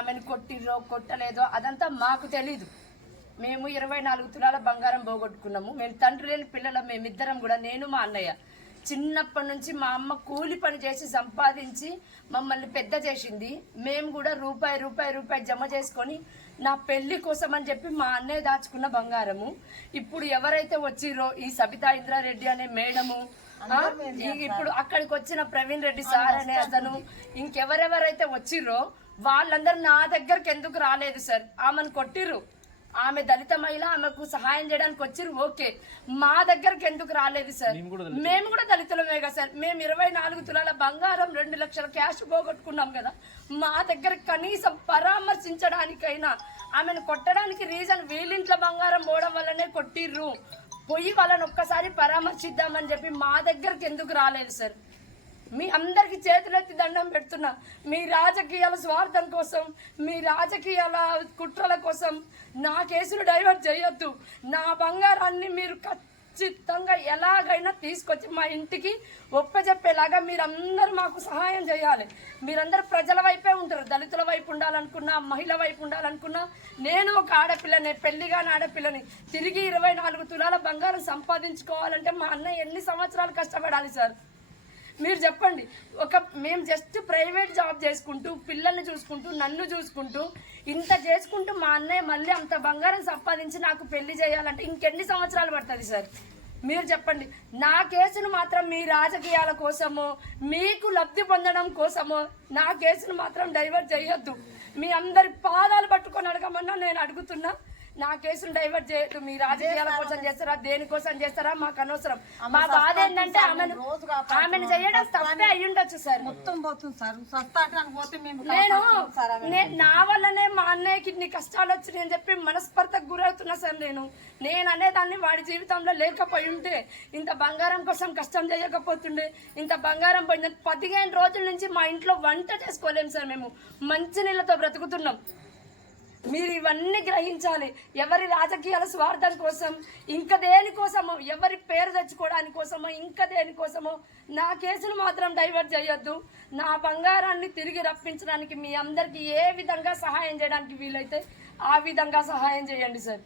ఆమెను కొట్టిర్రో కొట్టలేదో అదంతా మాకు తెలీదు. మేము 24 తులాల బంగారం పోగొట్టుకున్నాము. మేము తండ్రి లేని పిల్లలు, మేమిద్దరం కూడా, నేను మా అన్నయ్య. చిన్నప్పటి నుంచి మా అమ్మ కూలి పని చేసి సంపాదించి మమ్మల్ని పెద్ద చేసింది. మేము కూడా రూపాయి జమ చేసుకొని నా పెళ్లి కోసం అని చెప్పి మా అన్నయ్య దాచుకున్న బంగారము ఇప్పుడు ఎవరైతే వచ్చిరో ఈ సబితా ఇంద్రారెడ్డి అనే మేడము, ఇప్పుడు అక్కడికి వచ్చిన ప్రవీణ్ రెడ్డి సార్ అనే అతను, ఇంకెవరెవరైతే వచ్చిర్రో వాళ్ళందరూ నా దగ్గరకు ఎందుకు రాలేదు సార్? ఆమెను కొట్టిర్రు, ఆమె దళిత మహిళ, ఆమెకు సహాయం చేయడానికి వచ్చిర్రు, ఓకే. మా దగ్గరకు ఎందుకు రాలేదు సార్? మేము కూడా దళితులమే కదా సార్. మేము 24 తులాల బంగారం 2 లక్షల క్యాష్ పోగొట్టుకున్నాం కదా. మా దగ్గర కనీసం పరామర్శించడానికైనా, ఆమెను కొట్టడానికి రీజన్ వీళ్ళింట్లో బంగారం పోవడం వల్లనే కొట్టిర్రు, పోయి వాళ్ళని ఒక్కసారి పరామర్శిద్దామని చెప్పి మా దగ్గరకు ఎందుకు రాలేదు సార్? మీ అందరికి చేతులెత్తి దండం పెడుతున్నా. మీ రాజకీయాల స్వార్థం కోసం, మీ రాజకీయాల కుట్రల కోసం నా కేసును డైవర్ట్ చేయొద్దు. నా బంగారాన్ని మీరు ఖచ్చితంగా ఎలాగైనా తీసుకొచ్చి మా ఇంటికి ఒప్పచెప్పేలాగా మీరందరూ మాకు సహాయం చేయాలి. మీరందరూ ప్రజల వైపే ఉంటారు. దళితుల వైపు ఉండాలనుకున్నా, మహిళ వైపు ఉండాలనుకున్నా, నేను ఒక ఆడపిల్లని, పెళ్లిగాని ఆడపిల్లని, తిరిగి 24 తులాల బంగారం సంపాదించుకోవాలంటే మా అన్నయ్య ఎన్ని సంవత్సరాలు కష్టపడాలి సార్? మీరు చెప్పండి. మేము జస్ట్ ప్రైవేట్ జాబ్ చేసుకుంటూ, పిల్లల్ని చూసుకుంటూ, నన్ను చూసుకుంటూ, ఇంత చేసుకుంటూ మా అన్నయ్య మళ్ళీ అంత బంగారం సంపాదించి నాకు పెళ్లి చేయాలంటే ఇంకెన్ని సంవత్సరాలు పడుతుంది సార్? మీరు చెప్పండి. నా కేసును మాత్రం మీ రాజకీయాల కోసమో, మీకు లబ్ధి పొందడం కోసమో నా కేసును మాత్రం డైవర్ట్ చేయొద్దు. మీ అందరి పాదాలు పట్టుకొని అడగమన్నా నేను అడుగుతున్నా. నా కేసును డైవర్ట్ చేయొద్దు. మీ రాజకీయాల కోసం చేస్తారా, దేనికోసం చేస్తారా మాకు అనవసరం. మా బాధ ఏంటంటే ఆమెను చేయడం తప్పే అయ్యుండొచ్చు సార్. నేను నా వల్లనే మా అన్నయ్యకి ఇన్ని కష్టాలు వచ్చినాయి అని చెప్పి మనస్పర్ధకు గురవుతున్నా సార్. నేను అనేదాన్ని వాడి జీవితంలో లేకపోయి ఉంటే ఇంత బంగారం కోసం కష్టం చేయకపోతుండే. ఇంత బంగారం పోయింది. 15 రోజుల నుంచి మా ఇంట్లో వంట చేసుకోలేము సార్. మేము మంచినీళ్ళతో బ్రతుకుతున్నాం. మీరు ఇవన్నీ గ్రహించాలి. ఎవరి రాజకీయాల స్వార్థం కోసం, ఇంకా దేనికోసమో, ఎవరి పేరు తెచ్చుకోవడానికి కోసమో, ఇంకా దేనికోసమో నా కేసును మాత్రం డైవర్ట్ చేయొద్దు. నా బంగారాన్ని తిరిగి రప్పించడానికి మీ అందరికీ ఏ విధంగా సహాయం చేయడానికి వీలైతే ఆ విధంగా సహాయం చేయండి సార్.